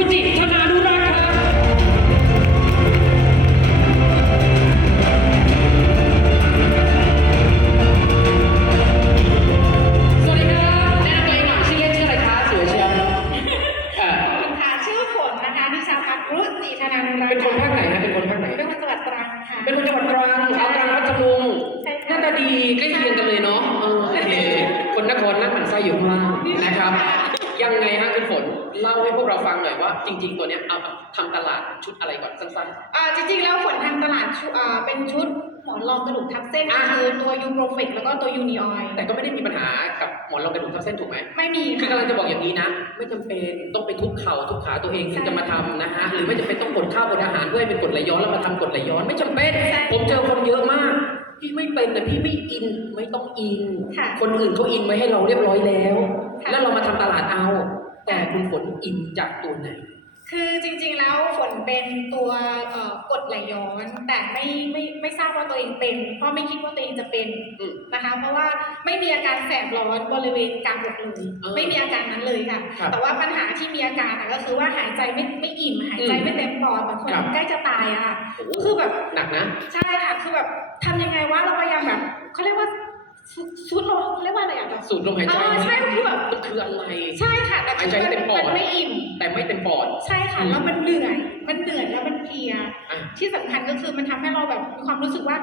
รุจิธนานุรักษ์ครับสวัสดีครับแนะนำตัวเองหน่อยชื่อเล่นชื่ออะไรคะสวยเชียวเอ่อค่ะชื่อฝนนะคะนิชาพัฒน์รุจิธนานุรักเป็นษ์คนภาคไหนนะเป็นคนภาคไหน เป็นคนจังหวัดตรังค่ะ เป็นคนจังหวัดตรังเอาตรังพัทลุงใช่ค่ะหน้าตาดีใกล้เคียงกันเลยเนาะเออโอเคคนนครนั่งหมันไส้อยู่ข้างล่างนะครับ ยังไงฮะคุณฝนเล่าให้พวกเราฟังหน่อยว่า จริง ๆ ตัวเนี้ยเอาทำตลาดชุดอะไรก่อนสั้น อ่าจริงๆแล้วฝนทำตลาดชุอ่าเป็นชุดหมอนรองกระดูกทับเส้นอ่าก็คือตัวยูโปรเฟกแล้วก็ตัวยูนิออยๆ แต่ก็ไม่ได้มีปัญหากับหมอนรองกระดูกทับเส้นถูกไหม ไม่มีคือค่ะกำลังจะบอกอย่างนี้นะ ไม่จำเป็นต้องไปทุบเข่าทุบขาตัวเองถึงจะมาทำนะฮะหรือไม่จำเป็นต้องกดข้าวกดอาหารเพื่อให้เป็นกรดไหลย้อนแล้วมาทำกรดไหลย้อนไม่จำเป็น ผมเจอคนเยอะมาก พี่ไม่เป็นแต่พี่ไม่อินไม่ต้องอิน ค่ะ คนอื่นเขาอินไว้ให้เราเรียบร้อยแล้วค่ะ แล้วเรามาทำตลาดเอา แต่คุณฝนอินจากตัวไหน คือจริงๆแล้วฝนเป็นตัวเอ่อกรดไหลย้อน แต่ไม่ไม่ไม่ทราบว่าตัวเองเป็น เพราะไม่คิดว่าตัวเองจะเป็นอืมนะคะ เพราะว่าไม่มีอาการแสบร้อนบริเวณกลางอกเลยเออไม่มีอาการนั้นเลยค่ะครับแต่ว่าปัญหาที่มีอาการอะก็คือว่าหายใจไม่ไม่อิ่มหายใจอืมไม่เต็มปอดบางคนครับใกล้จะตายอะค่ะโอ้โหคือแบบหนักนะใช่ค่ะคือแบบทำยังไงวะเราพยายามแบบเขาเรียกว่าชุดชุดเราเขาเรียกว่าอะไรอะแบบสูดลมหายใจอ่าใช่คือแบบมันคือ หายใจคือเต็มปอด มันไม่อิ่ม แต่ไม่เต็มปอด ใช่ค่ะอืมแล้วมันเหนื่อย มันเหนื่อยแล้วมันเพลียอะที่สำคัญก็คือมันทำให้เราแบบมีความรู้สึกว่า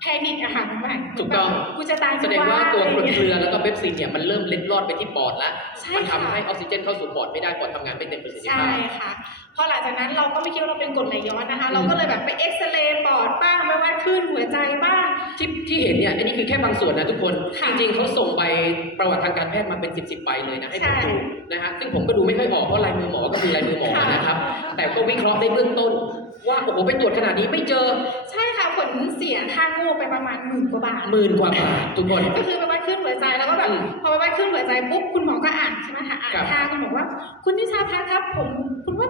แพนิคอะค่ะมันแบบถูกต้องกูจะตายแสดงว่าตัวกรดอะไรเกลือแล้วก็เปปซินเนี่ยมันเริ่มเล็ดลอดไปที่ปอดแล้วใช่มันทำค่ะให้ออกซิเจนเข้าสู่ปอดไม่ได้ปอดทำงานไม่เต็มประสิทธิใช่ภาพค่ะ พอหลังจากนั้นเราก็ไม่คิดว่าเราเป็นกรดไหลย้อนนะคะอืมเราก็เลยแบบไปเอ็กซเรย์ปอดบ้างไปวัดคลื่นหัวใจบ้าง ที่ที่เห็นเนี่ยอันนี้คือแค่บางส่วนนะทุกคนค่ะจริงๆเขาส่งใบประวัติทางการแพทย์มาเป็น 10บสใบเลยนะให้ผมใช่ ดูนะฮะซึ่งผมก็ดูไม่ค่อยออกเพราะลายมือหมอก็คือลายมือหมอค่ะนะครับ แต่ก็วิเคราะห์ได้เบื้องต้น ว่าโอ้โหไปตรวจขนาดนี้ไม่เจอใช่ค่ะผลเสียค่าโง่ไปประมาณหมื่นกว่าบาท หมื่นกว่าบาททุกคน ก็คือไปวัดคลื่นหัวใจแล้วก็แบบอืมพอไปวัดคลื่นหัวใจปุ๊บคุณหมอก็อ่านใช่ไหมคะอ่านครับ ค่าคุณบอกว่า คุณนิชาพัฒน์ครับผม คุณว่า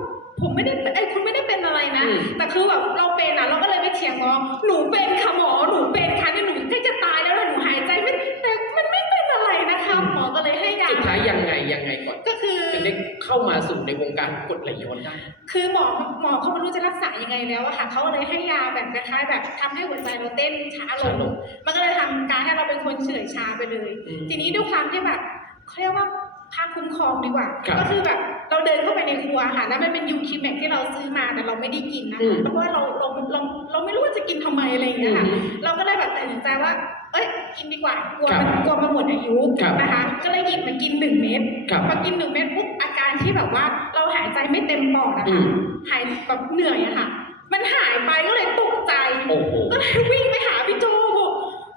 คือแบบเราเป็นอะเราก็เลยไปเถียงหมอหนูเป็นค่ะหมอหนูเป็นค่ะเนี่ยหนูใกล้จะตายแล้วนะหนูหายใจไม่แต่มันไม่เป็นอะไรนะคะหมอก็เลยให้ยาสุดท้ายยังไงยังไงก่อนก็คือถึงได้เข้ามาสู่ในวงการกดไหลย้อนได้คือหมอหมอเขาไม่รู้จะรักษายังไงแล้วอะค่ะเขาเลยให้ยาแบบคล้ายๆแบบทำให้หัวใจเราเต้นช้าลช้าลงงมันก็เลยทำการให้เราเป็นคนเฉื่อยชาไปเลยอืมทีนี้ด้วยความที่แบบเขาเรียกว่าภาคคุ้มครองดีกว่าครับก็คือแบบ เราเดินเข้าไปในครัวค่ะแล้วมันเป็นยูคิแม็กที่เราซื้อมาแต่เราไม่ได้กินนะอืมคะเพราะว่าเราเราเราเราไม่รู้ว่าจะกินทำไมอะไรอย่างเงี้ยค่ะอืมเราก็เลยแบบตัดสินใจว่า เอ้ยกินดีกว่ากลัวครับมันกลัวมันหมดอายุครับนะคะก็เลยหยิบมากินหนึ่งเม็ดครับพอกินหนึ่งเม็ดปุ๊บอาการที่แบบว่าเราหายใจไม่เต็มปอดอะอืค่ะมหายแบบเหนื่อยอะค่ะ มันหายไปก็เลยตกใจโอ้โหก็เลยวิ่งไปหาพี่โจบอก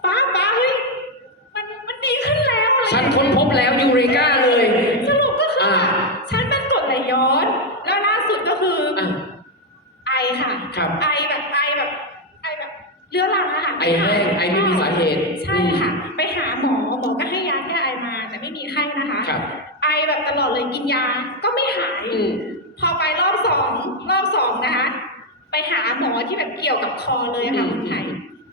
ป้าป้าเฮ้ยมันมันดีขึ้นแล้วอะไรฉันค้นพบแล้วยูเรกาเลย สรุปก็คืออา ฉันเป็นกรดไหลย้อน แล้วล่าสุดก็คืออ อะ ไอค่ะ ครับ ไอแบบไอแบบไอแบบเรื้อรังอะค่ะ ไอ แห้งไอไม่มีสาเหตุใช่ค่ะ ไปหาหมอหมอก็ให้ยาแก้ไอมา แต่ไม่มีไข้นะคะ ครับไอแบบตลอดเลยกินยาก็ไม่หาย อืม พอไปรอบสองรอบสองนะคะไปหาหมอที่แบบเกี่ยวกับคอเลยอะค่ะอืมคนไทย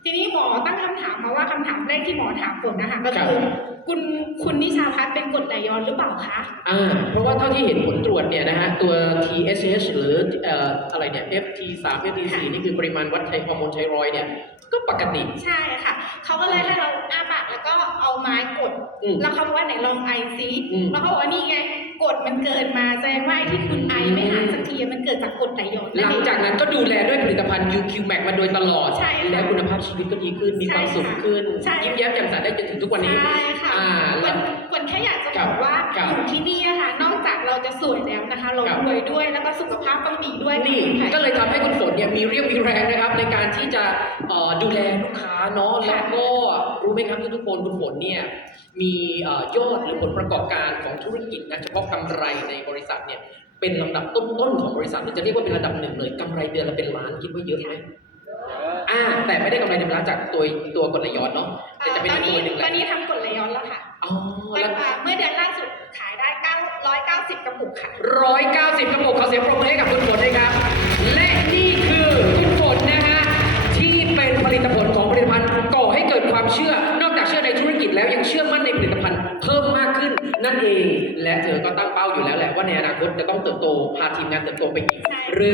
ทีนี้หมอตั้งคำถามมาว่าคำถามแรกที่หมอถามฝนนะคะก็ครับคือคุณคุณนิชาพัฒน์เป็นกรดไหลย้อนหรือเปล่าคะอ่า เพราะว่าเท่าที่เห็นผลตรวจเนี่ยนะฮะ ตัว TSH หรือเอ่ออะไรเนี่ย FT3 FT4 นี่คือปริมาณวัดไทฮอร์โมนไทรอยด์เนี่ยก็ ปกติ ใช่ค่ะ เขาก็เลยให้เราอ้าปากแล้วก็เอาไม้กด อืมแล้วเขาบอกว่าไหนลองไอซิอืมแล้วเขาบอกว่านี่ไงกดมันเกินมาแสดงว่าไอ้ที่คุณไอไม่หายสักทีมันเกิดจากกรดไหลย้อนหลังจากนั้นก็ดูแลด้วยผลิตภัณฑ์ UQ Max มาโดยตลอดใช่ค่ะแล้วคุณภาพชีวิตก็ดีขึ้นมีความสุขขึ้นใช่ค่ะ ยิ้มแย้มแจ่มใสได้จนถึงทุกวันนี้ ใช่ค่ะ อ่า แล้วนะคะเราครับรวยด้วย แล้วก็สุขภาพต้องดีด้วยนี่ค่ะก็เลยทำให้คุณฝนเนี่ยมีเรี่ยวมีแรงนะครับ ในการที่จะเอ่อดูแลลูกค้าเนาะค่ะแล้วก็รู้ไหมครับทุกๆคนคุณฝนเนี่ยมีเอ่อยอดหรือผลประกอบการของธุรกิจนะเฉพาะกำไรในบริษัทเนี่ยเป็นลำดับต้นๆของบริษัทหรือจะเรียกว่าเป็นระดับหนึ่งเลยกำไรเดือนละเป็นล้านคิดว่าเยอะไหมอ่าแต่ไม่ได้กำไรเดือนล้านจากตัวตัวกลย้อนเนาะแต่จะเป็นตอนอีกนี้ตัวหนึ่งแหตอละนนี้ทำกดไหลย้อนแล้วค่ะอ๋อแล้วเมื่อเดือนล่าสุดขายได้990กระ ปุกค่ะร้อยเก้าสิบกระปุกขอเสียงปรบมือให้กับคุณฝนด้วยครับ และนี่คือคุณฝนนะฮะที่เป็นผลิตผลของผลิตภัณฑ์ก่อให้เกิดความเชื่อ นอกจากเชื่อในธุรกิจแล้วยังเชื่อมั่นในผลิตภัณฑ์เพิ่มมากขึ้นนั่นเอง และเธอก็ตั้งเป้าอยู่แล้วแหละว่าในอนาคตจะต้องเติบโตพาทีมงานเติบโตไปอีก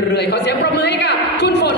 เรื่อยๆขอเสียงปรบมือให้กับคุณฝน